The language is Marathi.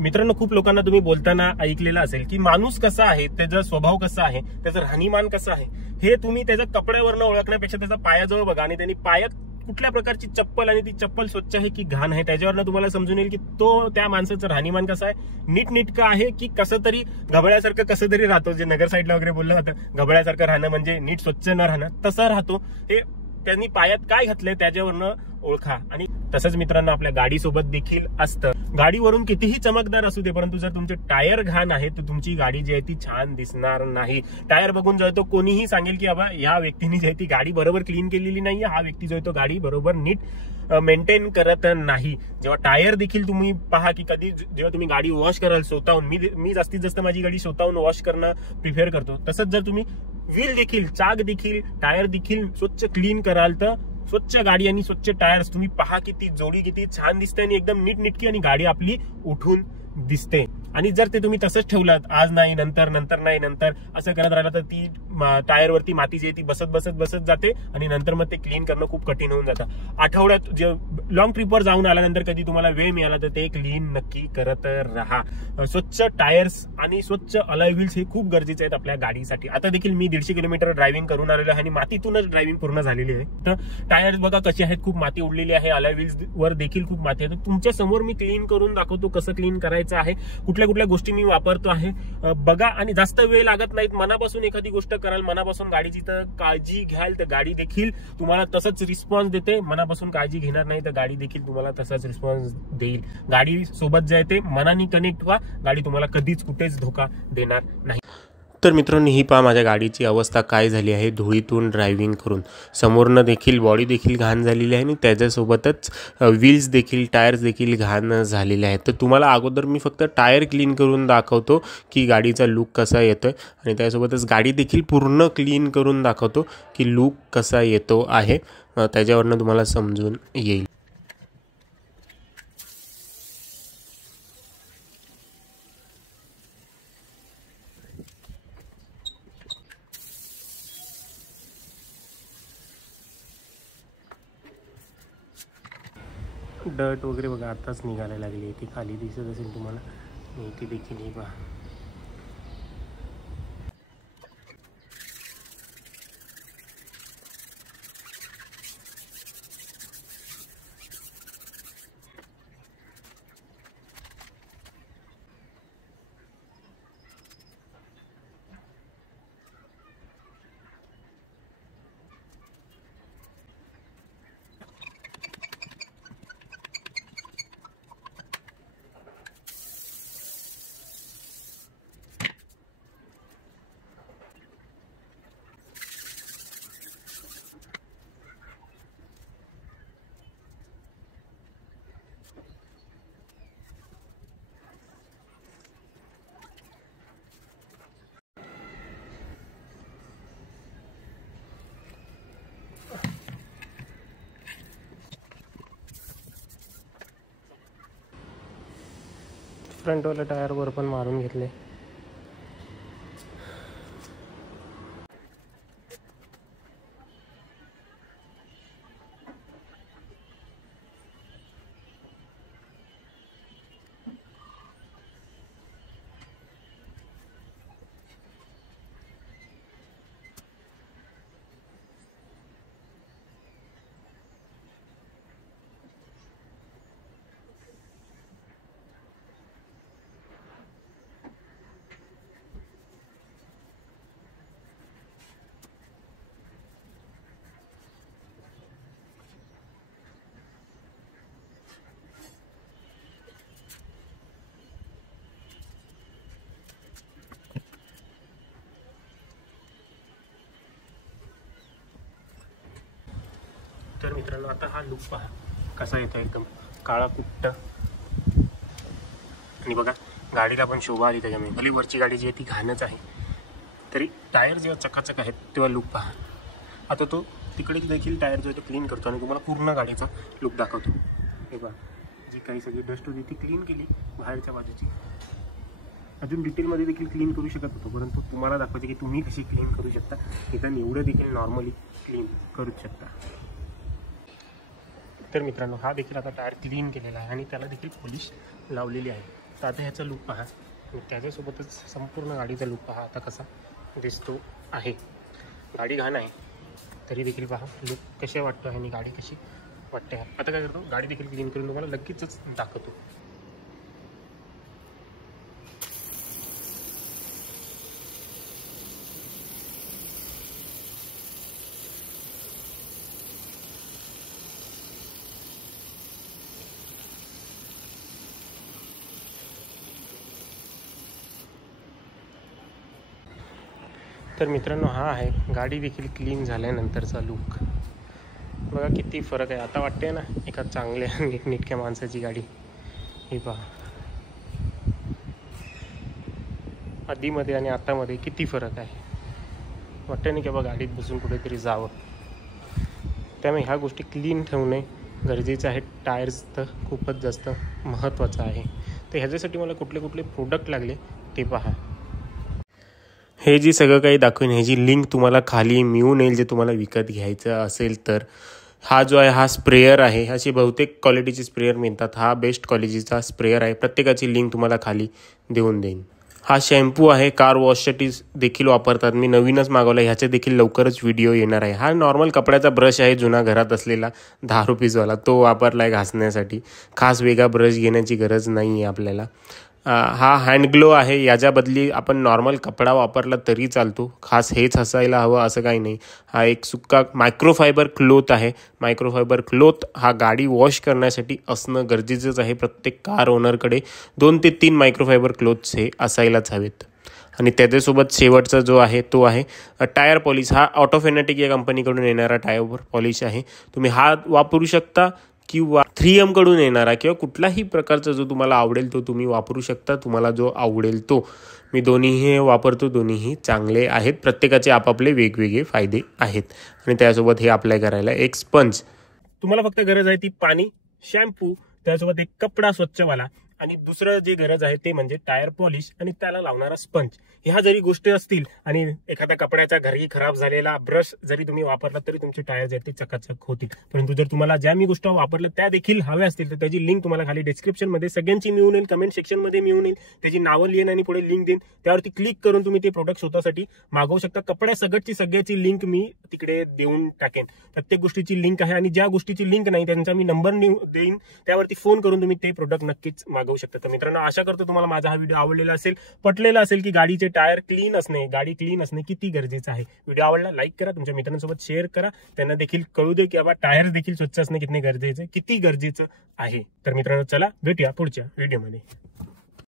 मित्रांनो, खूप लोकांना तुम्ही बोलताना ऐकलेलं असेल की माणूस कसा आहे, त्याचा स्वभाव कसा आहे, त्याचं राहणीमान कसं आहे, हे तुम्ही त्याच्या कपड्यावरनं ओळखण्यापेक्षा त्याचा पायाजवळ बघा आणि त्यांनी पायात कुठल्या प्रकारची चप्पल आणि ती चप्पल स्वच्छ आहे की घाण आहे त्याच्यावरनं तुम्हाला समजून येईल की तो त्या माणसाचं राहणीमान कसं आहे, नीटनीटकं आहे की कसं तरी गबळ्यासारखं कसं तरी राहतो. जे नगर साईडला वगैरे बोललं जातं गबळ्यासारखं राहणं म्हणजे नीट स्वच्छ न राहणं, तसं राहतो. हे त्यांनी पायात काय घातलंय त्याच्यावरनं ओळखा. आणि तसंच मित्रांनो आपल्या गाडीसोबत देखील असतं. गाडीवरून कितीही चमकदार असू दे, परंतु जर तुमचे टायर घाण आहे तर तुमची गाडी जी आहे ती छान दिसणार नाही. टायर बघून जो आहे तो कोणीही सांगेल की बाबा या व्यक्तीने जी आहे ती गाडी बरोबर क्लीन केलेली नाहीये, हा व्यक्ती जो आहे तो गाडी बरोबर नीट मेंटेन करत नाही. जेव्हा टायर देखील तुम्ही पहा की कधी जेव्हा तुम्ही गाडी वॉश कराल स्वतःहून, मी जास्तीत जास्त माझी गाडी स्वतःहून वॉश करणं प्रिफर करतो. तसंच जर तुम्ही व्हील देखील, चाक देखील, टायर देखील स्वच्छ क्लीन कराल तर स्वच्छ गाडी आणि स्वच्छ टायर्स तुम्ही पहा की ती जोडी किती छान दिसते आणि एकदम नीटनीटकी आणि गाडी आपली उठून दिसते. आणि जर ते तुम्ही तसंच ठेवलात, आज नाही नंतर, नंतर नाही नंतर असं करत राहिलं तर ती टायरवरती माती जी आहे ती बसत जाते आणि नंतर मग ते क्लीन करणं खूप कठीण होऊन जातं. आठवड्यात जे लॉंग ट्रिपवर जाऊन आल्यानंतर कधी तुम्हाला वेळ मिळाला तर ते क्लीन नक्की करत राहा. स्वच्छ टायर्स आणि स्वच्छ अलॉय व्हील्स हे खूप गरजेचे आहेत आपल्या गाडीसाठी. आता देखील मी 150 किलोमीटर ड्रायव्हिंग करून आलेलो आहे आणि मातीतूनच ड्रायव्हिंग पूर्ण झालेली आहे. तर टायर्स बघा कसे आहेत, खूप माती उडलेली आहे. अलॉय व्हील्स वर देखील खूप माती आहे. तुमच्या समोर मी क्लीन करून दाखवतो कसं क्लीन करायचं आहे, कुठल्या गोष्टी मी वापरतो आहे बघा. आणि जास्त वेळ लागत नाहीत. मनापासून एखादी गोष्ट कराल, मनापासून गाडीची तर काळजी घ्याल तर गाडी देखील तुम्हाला तसंच रिस्पॉन्स देते. मनापासून काळजी घेणार नाही तर गाडी देखील तुम्हाला तसाच रिस्पॉन्स देईल. गाडी सोबत जे आहे ते मनाने कनेक्ट व्हा, गाडी तुम्हाला कधीच कुठेच धोका देणार नाही. तर मित्रांनो, ही पहा माझ्या गाडीची अवस्था काय झाली आहे धुळीतून ड्रायव्हिंग करून. समोरनं देखील बॉडी देखील घाण झालेली आहे आणि त्याच्यासोबतच व्हील्स देखील, टायर्स देखील घाण झालेले आहेत. तर तुम्हाला अगोदर मी फक्त टायर क्लीन करून दाखवतो की गाडीचा लुक कसा येतोय आणि त्यासोबतच गाडी देखील पूर्ण क्लीन करून दाखवतो की लुक कसा येतो आहे. त्याच्यावरनं तुम्हाला समजून येईल. डर्ट वगैरे बघा आताच निघायला लागली, ती खाली दिसत असेल तुम्हाला, ती देखील ही पहा. फ्रंटवाल्या टायरवर पण मारून घेतले. तर मित्रांनो, आता हा लुक पहा कसा येतो, एकदम काळा कुट्ट. आणि बघा गाडीला पण शोभा आली त्याच्यामुळे. भली वरची गाडी जी आहे ती घाणच आहे, तरी टायर जेव्हा चकाचक आहेत तेव्हा लुक पहा. आता तो तिकडे देखील टायर जो आहे तो क्लीन करतो आणि तुम्हाला पूर्ण गाडीचा लुक दाखवतो. हे बघा, जी काही सगळी डस्ट होती ती क्लीन केली बाहेरच्या बाजूची. अजून डिटेलमध्ये देखील क्लीन करू शकत होतो, परंतु तुम्हाला दाखवायचे की तुम्ही कशी क्लीन करू शकता. इथं एवढं देखील नॉर्मली क्लीन करू शकता. तर मित्रांनो, हा देखील आता टायर क्लीन केलेला आहे आणि त्याला देखील पॉलिश लावलेली आहे. तर आता ह्याचा लुक पहा, त्याच्यासोबतच संपूर्ण गाडीचा लुक पहा आता कसा दिसतो आहे. गाडी घाण आहे तरी देखील पहा लुक कसे वाटतो आहे आणि गाडी कशी वाटते. आता काय करतो, गाडी देखील क्लीन करून तुम्हाला लगेचच दाखवतो. तर मित्रांनो, हा आहे गाडी देखील क्लीन झाल्यानंतरचा लुक. बघा किती फरक आहे. आता वाटते ना एका चांगल्या नीटनेटक्या माणसाची गाडी. ही पहा आधीमध्ये आणि आतामध्ये किती फरक आहे. वाटते नाही की बाबा गाडीत बसून कुठेतरी जावं. त्यामुळे ह्या गोष्टी क्लीन ठेवणे गरजेचं आहे. टायर्स तर खूपच जास्त महत्त्वाचं आहे. तर ह्याच्यासाठी मला कुठले कुठले प्रोडक्ट लागले ते पहा. हे जी सगळं काही दाखवेन ह्याची लिंक तुम्हाला खाली मिळून येईल, जे तुम्हाला विकत घ्यायचं असेल तर. हा जो आहे हा स्प्रेयर आहे. अशी बहुतेक क्वालिटीची स्प्रेयर मिळतात. हा बेस्ट क्वालिटीचा स्प्रेयर आहे. प्रत्येकाची लिंक तुम्हाला खाली देऊन देईन. हा शॅम्पू आहे, कार वॉशसाठी देखील वापरतात. मी नवीनच मागवला, ह्याचे देखील लवकरच व्हिडिओ येणार आहे. हा नॉर्मल कपड्याचा ब्रश आहे, जुना घरात असलेला 10 रुपीजवाला, तो वापरला आहे घासण्यासाठी. खास वेगळा ब्रश घेण्याची गरज नाही आहे आपल्याला. हा हँडग्लो आहे. याच्या बदली आपण नॉर्मल कपडा वापरला तरी चालतो. खास हेच असायला हवं असं काही नाही. हा एक सुक्का मायक्रोफायबर क्लोथ आहे. मायक्रोफायबर क्लोथ हा गाडी वॉश करण्यासाठी असणं गरजेचंच आहे. प्रत्येक कार ओनरकडे 2 ते 3 मायक्रोफायबर क्लोथ्स हे असायलाच हवेत. आणि त्याच्यासोबत शेवटचा जो आहे तो आहे टायर पॉलिश. हा ऑटोफेनेटिक या कंपनीकडून येणारा टायर पॉलिश आहे. तुम्ही हा वापरू शकता किंवा 3M कडून येणारा किंवा कुठलाही प्रकारचा जो तुम्हाला आवडेल तो तुम्ही वापरू शकता. तुम्हाला जो आवडेल तो. मी दोन्हीही वापरतो, दोन्हीही चांगले आहेत. प्रत्येकाचे आपापले वेगवेगळे फायदे आहेत. आणि त्यासोबत हे अप्लाय करायला एक स्पंज. तुम्हाला फक्त गरज आहे ती पाणी, शॅम्पू, त्यासोबत एक कपडा स्वच्छवाला, आणि दुसरं जे गरज आहे ते म्हणजे टायर पॉलिश आणि त्याला लावणारा स्पंज. ह्या जरी गोष्टी असतील आणि एखादा कपड्याचा घरी खराब झालेला ब्रश जरी तुम्ही वापरला तरी तुमचे टायर जे आहेत ते चकाचक होतील. परंतु जर तुम्हाला ज्या मी गोष्टी वापरल्या त्या देखील हव्या असतील तर त्याची लिंक तुम्हाला खाली डिस्क्रिप्शनमध्ये सगळ्यांची मिळून येईल, कमेंट सेक्शनमध्ये मिळून येईल. त्याची नावं लिहिन आणि पुढे लिंक देईन. त्यावरती क्लिक करून तुम्ही ते प्रोडक्ट स्वतःसाठी मागवू शकता. कपड्या सगळ्याची लिंक मी तिकडे देऊन टाकेन. प्रत्येक गोष्टीची लिंक आहे आणि ज्या गोष्टीची लिंक नाही त्यांचा मी नंबर देईन. त्यावरती फोन करून तुम्ही ते प्रोडक्ट नक्कीच मागवू शकता. तर मित्रांनो, आशा करतो तुम्हाला माझा हा व्हिडिओ आवडलेला असेल, पटलेला असेल की गाडीचे टायर क्लीन असणे, गाडी क्लीन असणे किती गरजेचं आहे. व्हिडिओ आवडला लाईक करा, तुमच्या मित्रांसोबत शेअर करा, त्यांना देखील कळू दे की बाबा टायर देखील स्वच्छ असणे किती गरजेचं आहे. तर मित्रांनो, चला भेटूया पुढच्या व्हिडिओमध्ये.